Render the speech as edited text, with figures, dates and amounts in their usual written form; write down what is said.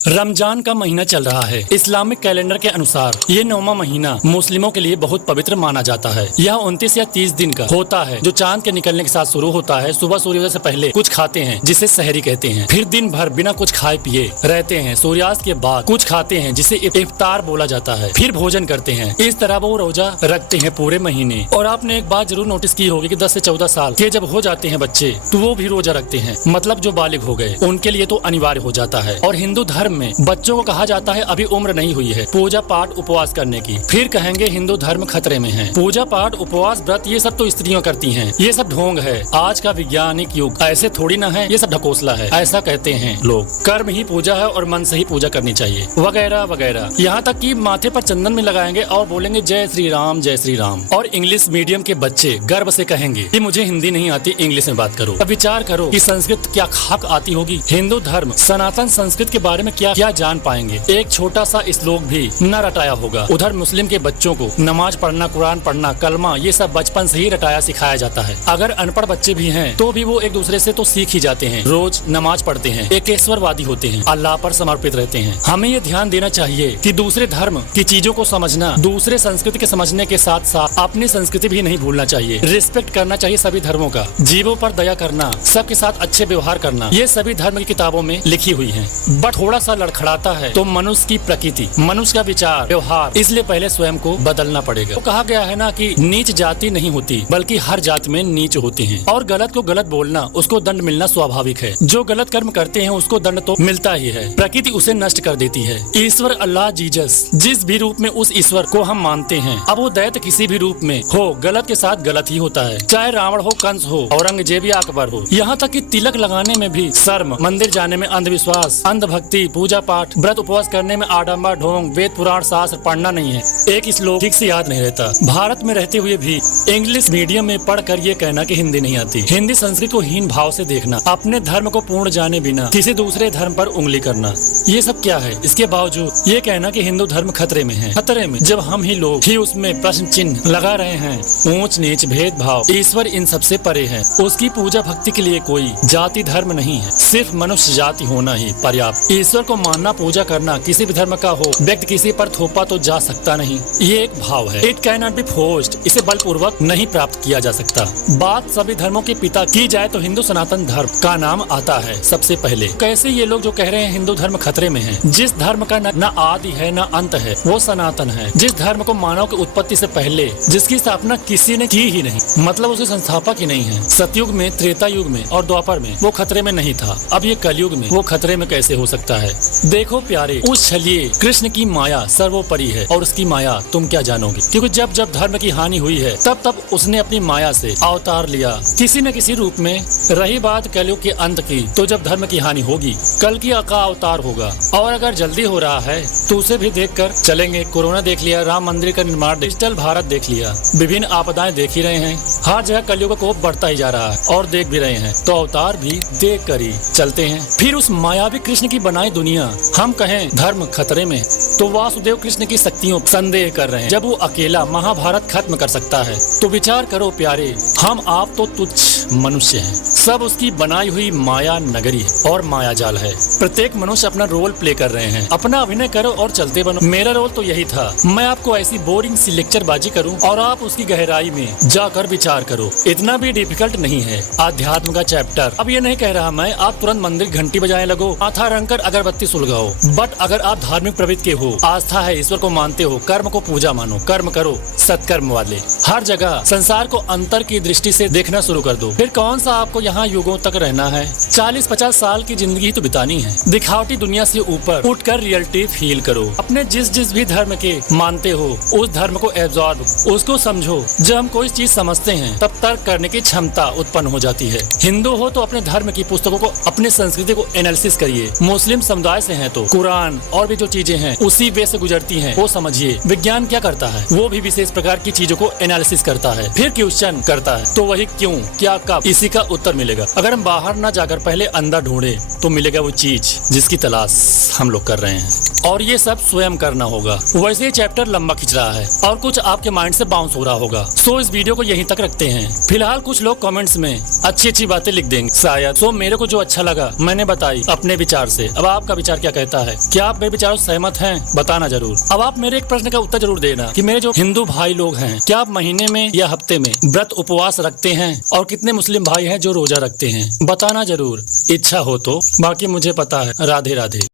रमजान का महीना चल रहा है। इस्लामिक कैलेंडर के अनुसार ये 9वां महीना मुस्लिमों के लिए बहुत पवित्र माना जाता है। यह 29 या 30 दिन का होता है, जो चांद के निकलने के साथ शुरू होता है। सुबह सूर्योदय से पहले कुछ खाते हैं, जिसे सहरी कहते हैं। फिर दिन भर बिना कुछ खाए पिए रहते हैं। सूर्यास्त के बाद कुछ खाते हैं, जिसे इफ्तार बोला जाता है। फिर भोजन करते हैं। इस तरह वो रोजा रखते हैं पूरे महीने। और आपने एक बात जरूर नोटिस की होगी कि 10 से 14 साल के जब हो जाते हैं बच्चे, तो वो भी रोजा रखते हैं। मतलब जो बालिग हो गए, उनके लिए तो अनिवार्य हो जाता है। और हिंदू धर्म में बच्चों को कहा जाता है अभी उम्र नहीं हुई है पूजा पाठ उपवास करने की। फिर कहेंगे हिंदू धर्म खतरे में है। पूजा पाठ उपवास व्रत ये सब तो स्त्रियों करती हैं। ये सब ढोंग है। आज का वैज्ञानिक युग ऐसे थोड़ी ना है, ये सब ढकोसला है, ऐसा कहते हैं लोग। कर्म ही पूजा है और मन से ही पूजा करनी चाहिए, वगैरह वगैरह। यहाँ तक कि माथे पर चंदन में लगाएंगे और बोलेंगे जय श्री राम जय श्री राम। और इंग्लिश मीडियम के बच्चे गर्व से कहेंगे कि मुझे हिंदी नहीं आती, इंग्लिश में बात करो। अब विचार करो कि संस्कृत क्या खाक आती होगी। हिंदू धर्म सनातन संस्कृत के बारे में क्या क्या जान पाएंगे। एक छोटा सा श्लोक भी न रटाया होगा। उधर मुस्लिम के बच्चों को नमाज पढ़ना, कुरान पढ़ना, कलमा, ये सब बचपन से ही रटाया सिखाया जाता है। अगर अनपढ़ बच्चे भी हैं तो भी वो एक दूसरे से तो सीख ही जाते हैं। रोज नमाज पढ़ते हैं, एकेश्वरवादी होते हैं, अल्लाह पर समर्पित रहते हैं। हमें ये ध्यान देना चाहिए कि दूसरे धर्म की चीजों को समझना, दूसरे संस्कृति के समझने के साथ साथ अपनी संस्कृति भी नहीं भूलना चाहिए। रिस्पेक्ट करना चाहिए सभी धर्मों का। जीवों पर दया करना, सबके साथ अच्छे व्यवहार करना, ये सभी धर्म की किताबों में लिखी हुई है। बट थोड़ा सा लड़खड़ाता है तो मनुष्य की प्रकृति, मनुष्य का विचार व्यवहार, इसलिए पहले स्वयं को बदलना पड़ेगा। तो कहा गया है ना कि नीच जाति नहीं होती, बल्कि हर जाति में नीच होते हैं। और गलत को गलत बोलना, उसको दंड मिलना स्वाभाविक है। जो गलत कर्म करते हैं उसको दंड तो मिलता ही है। प्रकृति उसे नष्ट कर देती है। ईश्वर अल्लाह जीसस, जिस भी रूप में उस ईश्वर को हम मानते हैं, अब वो दैत्य किसी भी रूप में हो, गलत के साथ गलत ही होता है। चाहे रावण हो, कंस हो, औरंगजेब या अकबर हो। यहाँ तक कि तिलक लगाने में भी शर्म, मंदिर जाने में अंधविश्वास, अंधभक्ति, पूजा पाठ, व्रत उपवास करने में आडंबर, ढोंग, वेद पुराण शास्त्र पढ़ना नहीं है। एक श्लोक ठीक से याद नहीं रहता। भारत में रहते हुए भी इंग्लिश मीडियम में पढ़कर ये कहना कि हिंदी नहीं आती। हिंदी संस्कृत को हीन भाव से देखना, अपने धर्म को पूर्ण जाने बिना किसी दूसरे धर्म पर उंगली करना, ये सब क्या है। इसके बावजूद ये कहना कि हिंदू धर्म खतरे में है। खतरे में जब हम ही लोग ही उसमें प्रश्न चिन्ह लगा रहे हैं। ऊंच नीच भेदभाव, ईश्वर इन सबसे परे है। उसकी पूजा भक्ति के लिए कोई जाति धर्म नहीं है, सिर्फ मनुष्य जाति होना ही पर्याप्त। ईश्वर को मानना, पूजा करना किसी भी धर्म का हो, व्यक्ति किसी पर थोपा तो जा सकता नहीं। ये एक भाव है। It can not be forced, इसे बलपूर्वक नहीं प्राप्त किया जा सकता। बात सभी धर्मों के पिता की जाए तो हिंदू सनातन धर्म का नाम आता है सबसे पहले। कैसे ये लोग जो कह रहे हैं हिंदू धर्म खतरे में है। जिस धर्म का न आदि है न अंत है, वो सनातन है। जिस धर्म को मानव की उत्पत्ति से पहले जिसकी स्थापना किसी ने की ही नहीं, मतलब उसके संस्थापक ही नहीं है। सतयुग में, त्रेता युग में और द्वापर में वो खतरे में नहीं था। अब ये कलयुग में वो खतरे में कैसे हो सकता है। देखो प्यारे, उस छलिए कृष्ण की माया सर्वोपरि है और उसकी माया तुम क्या जानोगे। क्योंकि जब जब धर्म की हानि हुई है, तब तब उसने अपनी माया से अवतार लिया किसी न किसी रूप में। रही बात कलयुग के अंत की, तो जब धर्म की हानि होगी, कल की का अवतार होगा। और अगर जल्दी हो रहा है तो उसे भी देख कर चलेंगे। कोरोना देख लिया, राम मंदिर का निर्माण, डिजिटल भारत देख लिया, विभिन्न आपदाएं देख ही रहे हैं। हर जगह कलयुग को बढ़ता ही जा रहा है और देख भी रहे हैं, तो अवतार भी देख कर ही चलते हैं। फिर उस मायावी कृष्ण की बनाई दुनिया, हम कहें धर्म खतरे में, तो वासुदेव कृष्ण की शक्तियों संदेह कर रहे हैं। जब वो अकेला महाभारत खत्म कर सकता है, तो विचार करो प्यारे, हम आप तो तुच्छ मनुष्य हैं। सब उसकी बनाई हुई माया नगरी है और माया जाल है। प्रत्येक मनुष्य अपना रोल प्ले कर रहे हैं। अपना अभिनय करो और चलते बनो। मेरा रोल तो यही था, मैं आपको ऐसी बोरिंग सी लेक्चरबाजी करूं और आप उसकी गहराई में जाकर विचार करो। इतना भी डिफिकल्ट नहीं है आध्यात्म का चैप्टर। अब ये नहीं कह रहा मैं आप तुरंत मंदिर घंटी बजाने लगो, माथा रंग कर अगरबत्ती सुलगाओ। बट अगर आप धार्मिक प्रवृत्ति के हो, आस्था है, ईश्वर को मानते हो, कर्म को पूजा मानो, कर्म करो सत्कर्म वाले। हर जगह संसार को अंतर की दृष्टि से देखना शुरू कर दो। फिर कौन सा आपको यहाँ युगों तक रहना है। 40-50 साल की जिंदगी तो बितानी है। दिखावटी दुनिया से ऊपर उठकर रियलिटी फील करो। अपने जिस जिस भी धर्म के मानते हो, उस धर्म को एब्जॉर्ब, उसको समझो। जब हम कोई चीज समझते हैं, तब तर्क करने की क्षमता उत्पन्न हो जाती है। हिंदू हो तो अपने धर्म की पुस्तकों को, अपने संस्कृति को एनालिसिस करिए। मुस्लिम समुदाय से हैं तो कुरान और भी जो चीजें हैं उसी वे से गुजरती हैं, वो समझिए। विज्ञान क्या करता है, वो भी विशेष प्रकार की चीजों को एनालिसिस करता है, फिर क्वेश्चन करता है। तो वही क्यों, क्या, कब, इसी का उत्तर मिलेगा। अगर हम बाहर ना जाकर पहले अंदर ढूंढे तो मिलेगा वो चीज जिसकी तलाश हम लोग कर रहे हैं, और ये सब स्वयं करना होगा। वैसे ये चैप्टर लंबा खिंच रहा है और कुछ आपके माइंड से बाउंस हो रहा होगा, सो इस वीडियो को यहीं तक रखते हैं। फिलहाल कुछ लोग कमेंट्स में अच्छी अच्छी बातें लिख देंगे शायद, सो मेरे को जो अच्छा लगा मैंने बताई अपने विचार से। अब आपका विचार क्या कहता है? क्या आप मेरे विचारों से सहमत हैं? बताना जरूर। अब आप मेरे एक प्रश्न का उत्तर जरूर देना कि मेरे जो हिंदू भाई लोग हैं, क्या आप महीने में या हफ्ते में व्रत उपवास रखते हैं, और कितने मुस्लिम भाई हैं जो रोजा रखते हैं? बताना जरूर, इच्छा हो तो। बाकी मुझे पता है। राधे राधे।